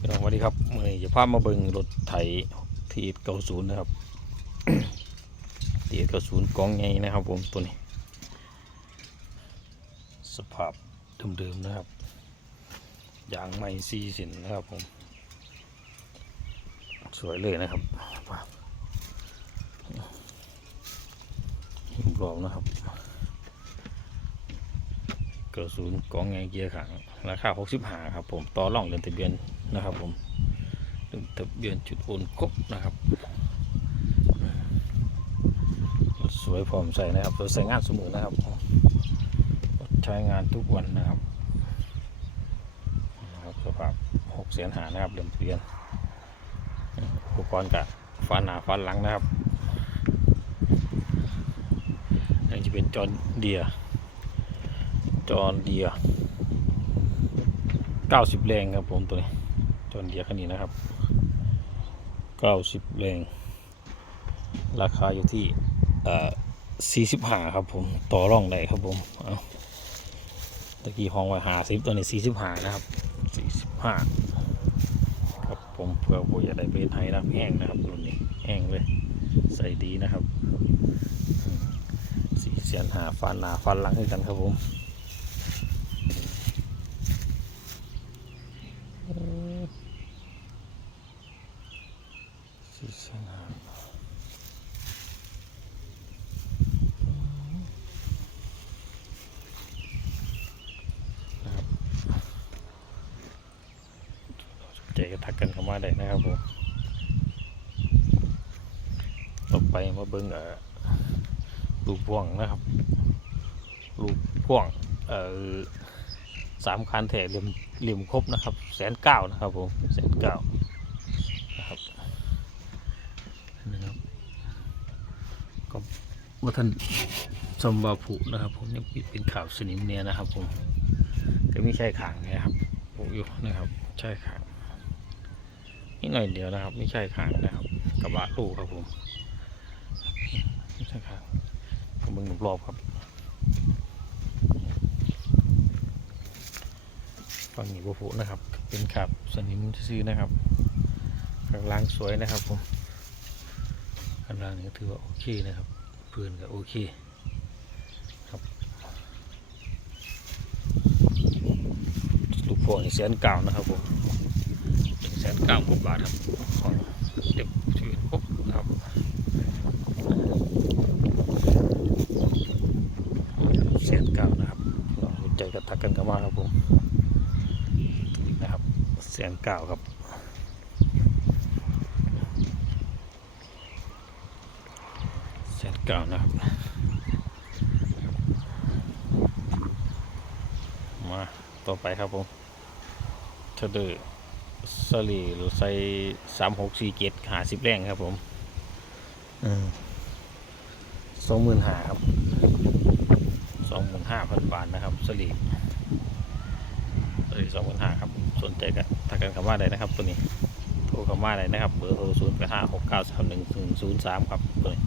พี่น้องสวัสดีครับมื่อนี้จะพามาเบิ่งรถไถทีเก้าศูนย์นะครับทีเก้าศูนย์กองใหญ่นะครับ ผมตัวนี้ สภาพเดิมๆนะครับยางไม่ซีสินนะครับผม สวยเลยนะครับหิมรอบนะครับ ก้าศูนย์กองใหญ่เกียร์ขังราคาหกสิบห้าครับผมต่อร่องเดินทะเบียนนะครับผมเดินทะเบียนจุดโอนครบนะครับสวยพร้อมใส่นะครับสวยใส่งานสมอนะครับใช้งานทุกวันนะครับนะครับสภาพหกเสียนหานะครับเดิมทะเบียนอุปกรณ์กับฟ้าหนาฟ้าหลังนะครับอันนี้จะเป็นจอเดียร์ จอนเดียร์90แรงครับผมตัวนี้ จอนเดียร์คันนี้นะครับ90แรง ราคาอยู่ที่เอ่อ45ครับผม ต่อร่องได้ครับผม เอาตะกี้ห้องไว้หาสิบตัวนี้45นะครับ45ครับผมเพื่อผู้อยากได้เป็นไทยนะแห้งนะครับรุ่นนี้แห้งเลยใส่ดีนะครับ สีเสียนหาฟันหนาฟันหลังให้กันครับผม สีเสียนหาใจก็ทักกันเข้ามาได้นะครับผมต่อไปมาเบิ้งเอ่อลูกพ่วงนะครับ ลูกพ่วงเอ่อสามคันแถเหลี่ยมเหลี่ยมครบนะครับแสนเก้านะครับผมแสนเก้านะครับก็ ว่าท่านสมบาผุนะครับ ผมยังปิดเป็นข่าวสนิมเนี่ยนะครับ ผมก็ไม่ใช่ขางนะครับผูอยู่นะครับใช่ขางนิดหน่อยเดียวนะครับ ไม่ใช่ขางนะครับกระบะตู้ครับผมไม่ใช่ขางผมมึงรอบครับฝั่งนี้บุฟุนะครับ เป็นขับสนิมซื้อนะครับข้างล่างสวยนะครับผมข้างล่างนี่ถือว่าโอเคนะครับ พื้นก็โอเคครับลูกโป่งนี่แสนเก่านะครับผมแสนเก้าหมื่นบาทครับของเด็กชีวิตครบครับแสนเก้านะครับลองใจกับทักกันกันมาครับผมนะครับแสนเก้าครับแสน เก้านะครับ มาต่อไปครับผมเทเดอร์สลีใส่สามหกสี่เจ็ดหาสิบแรงครับผมสองหมื่นห้าครับสองหมื่นห้าพันบาทนะครับสลีสลีสองหมื่นห้าครับ สนใจกันทักกันคำว่าใดนะครับตัวนี้โทรคำว่าใดนะครับ เบอร์โทรศูนย์แปดห้าหกเก้าสามหนึ่งศูนย์สามครับตัวนี้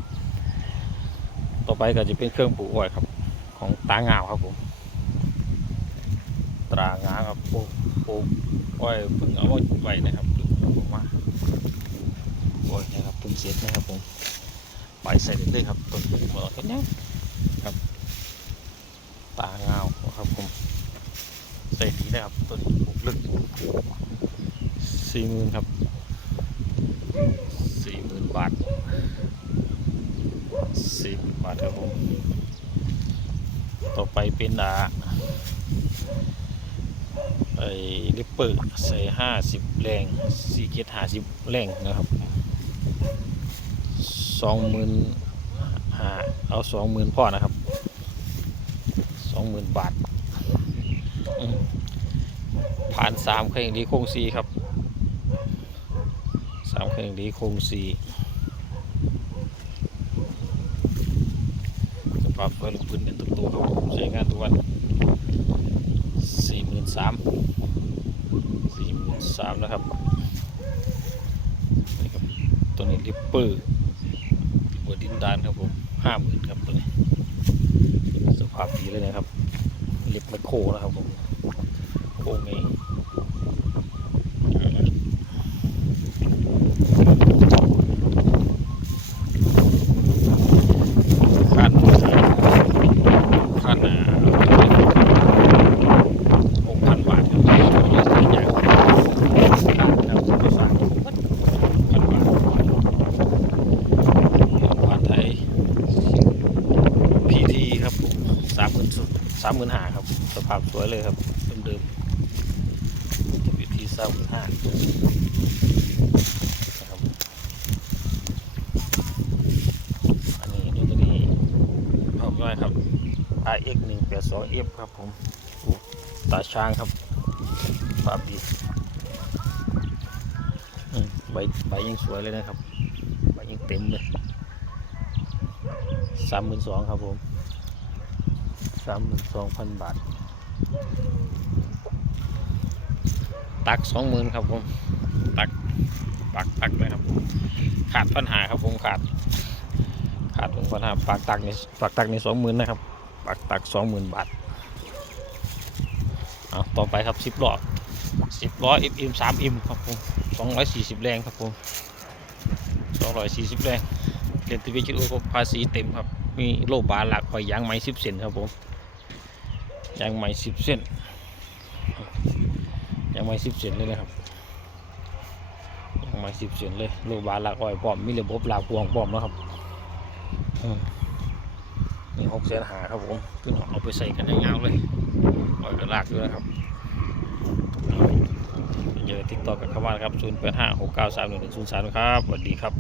ต่อไปก็จะเป็นเครื่องปลูกอ้อยครับ ของตางาวครับผมตรางาครับปลูกปลูกอ้ยเพิ่งเอาไว้นะครับเพิ่าออกมาโอ้ยนะครับเพิ่งเสร็จนะครับผมไปใส่เลยครับต้นพึ่งมาเห็นยังครับตาเงาครับผมใส่ดีนะครับต้นปลูกลึกสี่หมื่นครับสี่หมื่นบาท สี่หมื่นบาทครับผม ต่อไปเป็นอาไอ้ลิปเปอร์ใส่ห้าสิบแรงสี่เกียร์ห้าสิบแรงนะครับสองหมื่นหาเอาสองหมื่นพ่อนะครับสองหมื่นบาทผ่านสามเครื่องดีโคงซีครับสามเครื่องดีโคงซีสาพไฟลูกปืนเป็นตัวตัวครับผมใช้งานทุกวันสี่หมื่นสามสี่หมื่นสามนะครับนี่ครับตัวนี้ริปเปอร์หัวดินดานครับผมห้าหมื่นครับตัวนี้สภาพดีเลยนะครับล็บไมโครนะครับผมโค้งเอง สามหมื่นหางครับ สภาพสวยเลยครับ เดิมๆจะอยู่ที่สามหมื่นห้านะครับอันนี้ดูตัวนี้ออกย่อยครับ RX 1 8 2 F ครับผมโอ้ตาช้างครับภาพดีใบใบยังสวยเลยนะครับ ใบยังเต็มเลยสามหมื่นสองครับผม สามหมื่นสองพันบาท ตักสองหมื่นครับผม ตักปักตักเลยครับ ขาดปัญหาครับผมขาด ขาดถึงปัญหาปากตักนี่ปากตักนี่สองหมื่นนะครับปากตักสองหมื่นบาทเอาต่อไปครับสิบล้อสิบล้อ FM สาม M ครับผมสองร้อยสี่สิบแรงครับผมสองร้อยสี่สิบแรงเรียนทีวีชิดโอ้ภาษีเต็มครับ มีโลบาร์หลักคอยยางไม้สิบเซนครับผมยางไม้สิบเซนยางไม้สิบเซนเลยนะครับยางไม้สิบเซนเลยโลบาร์หลักอ้อยปอมมีระบบหลักพวงปอมแล้วครับอืมนี่หกเซนหาครับผมขึ้นเอาไปใส่กันยาวๆเลยอ้อยก็ลากด้วยนะครับเจอติ๊กต็อกกับข้าวบ้านครับ0 8 5 6 9 3 1 1 0 3ครับสวัสดีครับ